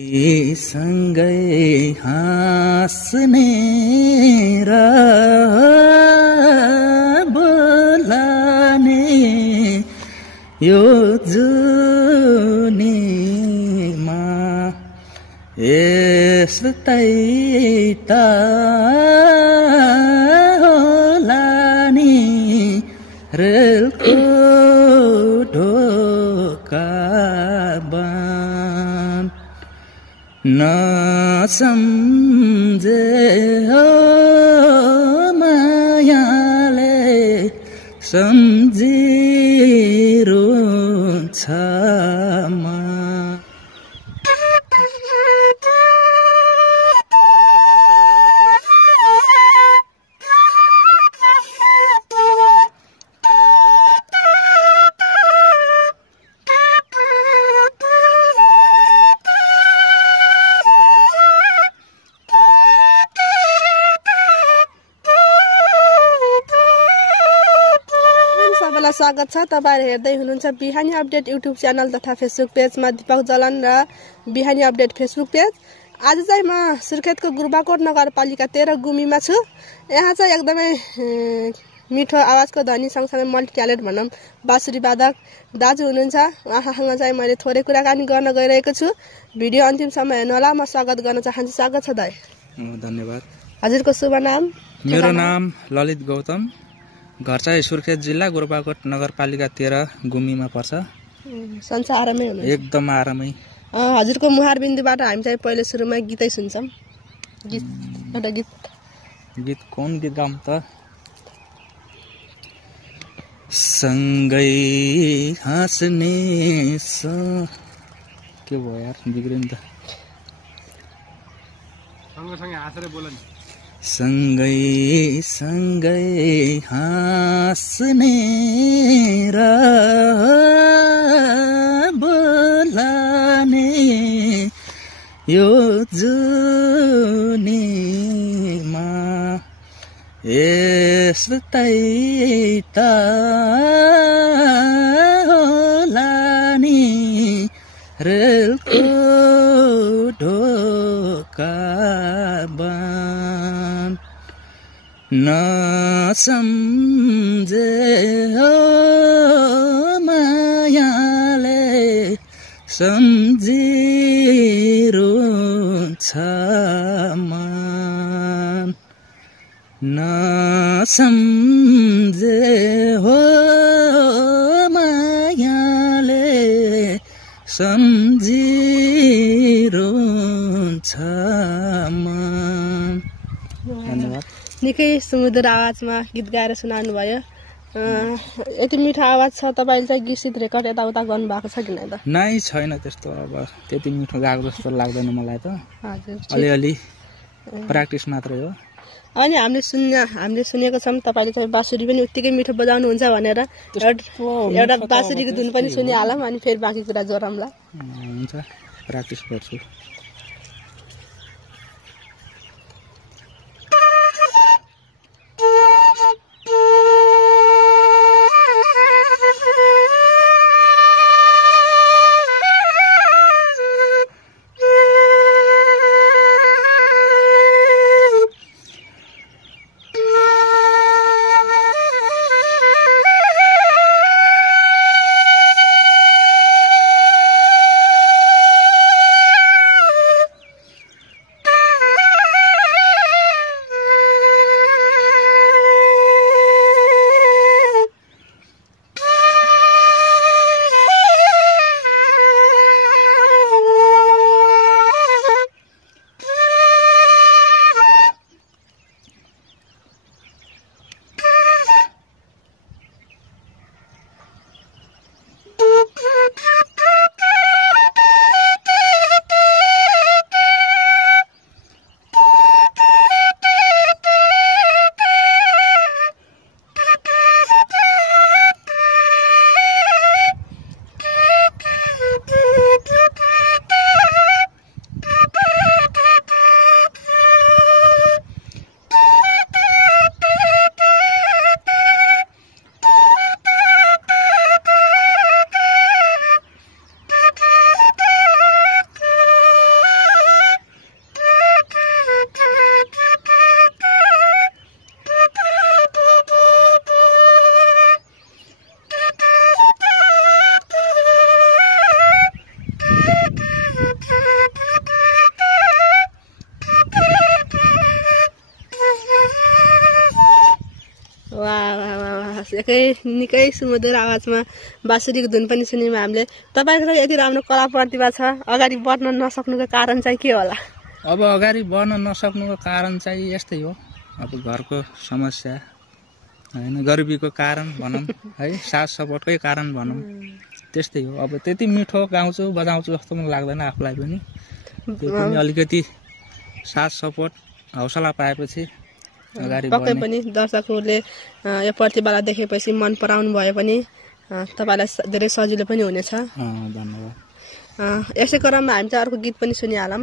सँगै हाँस्ने र बोलाने यो जुनीमा यस्तै त होला नि रेलको ढोका बन्द नसम्झे हो मायाले सम्झिरुन्छ स्वागत छ। तपाईहरु हेर्दै हुनुहुन्छ बिहानी अपडेट युट्युब च्यानल तथा फेसबुक पेजमा दीपक जलन र बिहानी अपडेट फेसबुक पेज। आज चाहिँ म सुर्खेतको गुरबाकोट नगरपालिका 13 गुमीमा छु। यहाँ चाहिँ एकदमै मिठो आवाजको धनी सँगसँगै मल्टी ट्यालेन्ट भनौं बाँसुरी वादक दाजु हुनुहुन्छ। उहाँसँग चाहिँ मैले थोरै कुराकानी गर्न गइरहेको छु। भिडियो अन्तिमसम्म हेर्नु होला। म स्वागत गर्न चाहन्छु। स्वागत छ दाइ। धन्यवाद। हजुरको शुभ नाम? मेरो नाम ललित गौतम। घर चाहिँ सुर्खेत जिल्ला गुरबाकोट नगरपालिका 13 गुमीमा पर्छ। सन्चै आरामै हुनुहुन्छ? एकदम आरामै। हजुरको मुहार बिन्दुबाट हामी चाहिँ पहिले सुरुमा गीतै सुन्छौं। एउटा गीत कुन गीत गाउँ त? सँगै हाँस्ने के भयो यार, बिग्रियो नि त। सँगै हाँसेर बोल नि। सँगै हाँस्ने र बोलाने यो जुनीमा यस्तै त होला नि रेलको ढोका बन्द नसम्झे हो मायाले सम्झिरुन्छ मन नसम्झे हो मायाले सम्झिरुन्छ मन। धन्यवाद। निकै सुमधुर आवाजमा गीत गाएर सुनाउनु भयो। यति मिठो आवाज छ। तपाईले चाहिँ गीत रेकर्ड यताउता गर्नु भएको छ कि नै? नै छैन त्यस्तो। अब त्यति मिठो गाएको जस्तो लाग्दैन मलाई त। हजुर, अलिअलि प्र्याक्टिस मात्रै हो। अनि हामीले सुनेको छौं तपाईले चाहिँ बाँसुरी पनि उत्तिकै मिठो बजाउनुहुन्छ भनेर। एउटा बाँसुरीको धुन पनि सुनिहालौं अनि फेरि बाँकी कुरा जोरौँला। हुन्छ, प्र्याक्टिस गर्छु। निकै सुमधुर आवाजमा बाँसुरीको धुन पनि सुन्यौँ हामीले। तपाईँको यति राम्रो कला प्रतिभा छ, अगाडि बढ्न नसक्नुको कारण चाहिँ के होला? अब अगाडि बढ्न नसक्नुको कारण चाहिँ यस्तै हो, अब घरको समस्या होइन, गरिबीको कारण भनौँ है, साथ सपोर्टकै कारण भनौँ, त्यस्तै हो। अब त्यति मिठो गाउँछु बजाउँछु जस्तो मलाई लाग्दैन आफूलाई पनि। त्यो पनि अलिकति साथ सपोर्ट हौसला पाएपछि अगाडि पक्कै पनि दर्शकहरूले यो प्रतिभालाई देखेपछि मन पराउनु भयो भने तपाईँलाई धेरै सजिलो पनि हुनेछ। धन्यवाद। यसै क्रममा हामी चाहिँ अर्को गीत पनि सुनिहालौँ।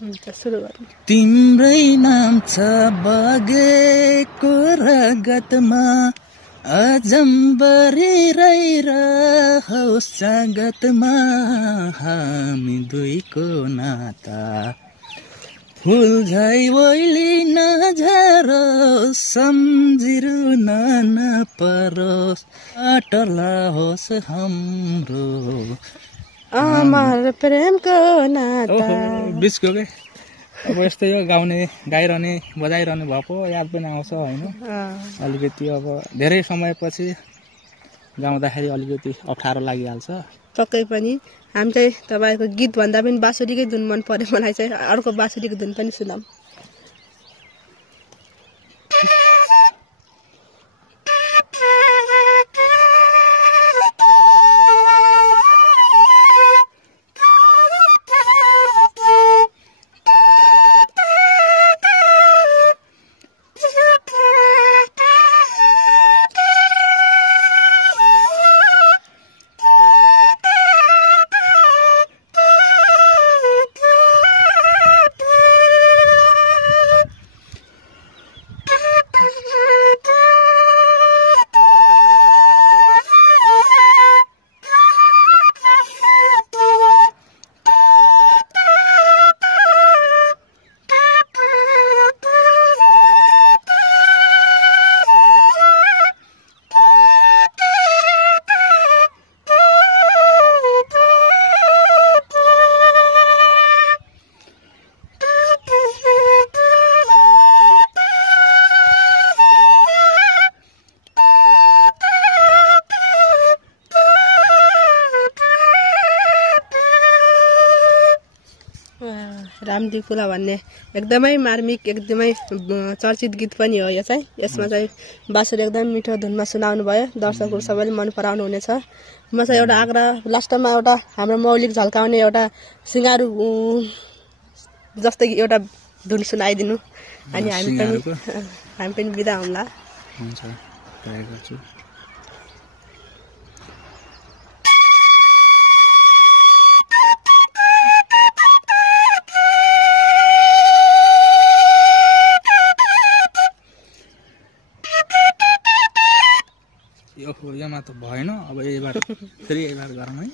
सुरु गरौँ। तिम्रै नाम छ बगेको रगतमा, अजम्बरी रहिरहोस् जगतमा, हामी दुईको नाता फुल झै ओइली नझरोस्, सम्झिरुन नपरोस्, अटल होस् हाम्रो अमर प्रेमको नाता। बिचको के अब यस्तै हो, गाइरहने बजाइरहनु भएको याद पनि आउँछ होइन। अलिकति अब धेरै समयपछि गाउँदाखेरि अलिकति अप्ठ्यारो लागिहाल्छ। पक्कै पनि हामी चाहिँ तपाईँको गीत भन्दा पनि बाँसुरीकै धुन मन पर्यो मलाई चाहिँ। अर्को बाँसुरीको धुन पनि सुनाऊँ। रामदिकुला भन्ने एकदमै मार्मिक एकदमै चर्चित गीत पनि हो यो चाहिँ। यसमा चाहिँ बाँसुरी एकदम मिठो धुनमा सुनाउनु भयो, दर्शकहरू सबैले मन पराउनु हुनेछ। म चाहिँ एउटा आग्रह लास्टमा एउटा हाम्रो मौलिक झल्काउने एउटा सिङ्गारू जस्तै एउटा धुन सुनाइदिनु, अनि हामी पनि बिदा हुँला। हुन्छ, ट्राई गर्छु। योमा त भएन, अब यहीबाट फेरि यहीबाट गरौँ है।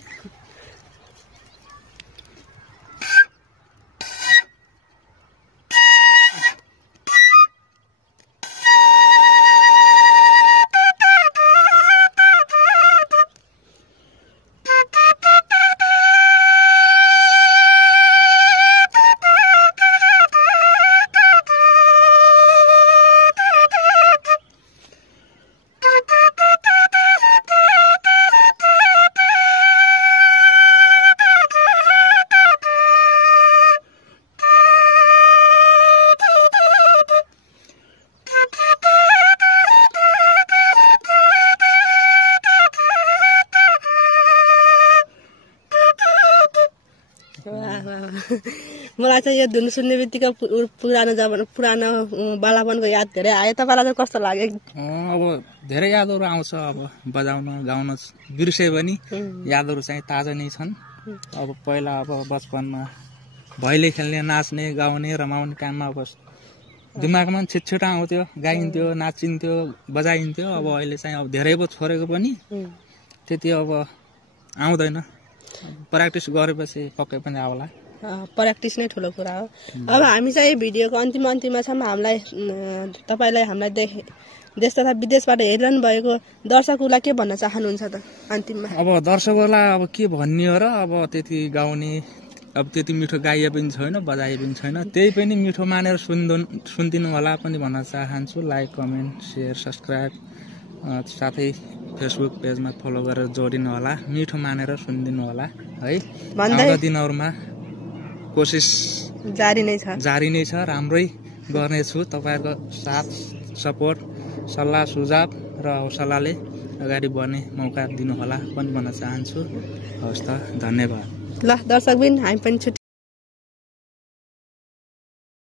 मलाई चाहिँ यो धुन सुन्ने बित्तिकै पुरानो बालापनको याद धेरै आयो। तपाईँलाई चाहिँ कस्तो लाग्यो? अब धेरै यादहरू आउँछ। अब बजाउन गाउन बिर्से पनि यादहरू चाहिँ ताजा नै छन्। अब पहिला अब बचपनमा भैले खेल्ने, नाच्ने, गाउने, रमाउने टाइममा अब दिमागमा पनि छिटछिटो आउँथ्यो, गाइन्थ्यो, नाचिन्थ्यो, बजाइन्थ्यो। अब अहिले चाहिँ अब धेरै पो छोडेको पनि त्यति अब आउँदैन। प्र्याक्टिस गरेपछि पक्कै पनि आउला। प्र्याक्टिस नै ठुलो कुरा हो। अब हामी चाहिँ भिडियोको अन्तिममा छौँ। तपाईँलाई हामीलाई देश तथा विदेशबाट हेरिरहनु भएको दर्शकहरूलाई के भन्न चाहनुहुन्छ त अन्तिममा? अब दर्शकहरूलाई अब के भन्ने हो र, अब त्यति गाउने, अब त्यति मिठो गाइए पनि छैन, बजाए पनि छैन, त्यही पनि मिठो मानेर सुनिदिनु होला पनि भन्न चाहन्छु। लाइक, कमेन्ट, सेयर, सब्सक्राइब साथै फेसबुक पेजमा फलो गरेर जोडिनु होला, मिठो मानेर सुनिदिनु होला है। आउँदो दिनहरूमा कोसिस जारी नै छ, राम्रै गर्नेछु। तपाईँहरूको साथ सपोर्ट सल्लाह सुझाव र हौसलाले अगाडि बढ्ने मौका दिनुहोला पनि भन्न चाहन्छु। हवस् त, धन्यवाद। ल दर्शकबिन हामी पनि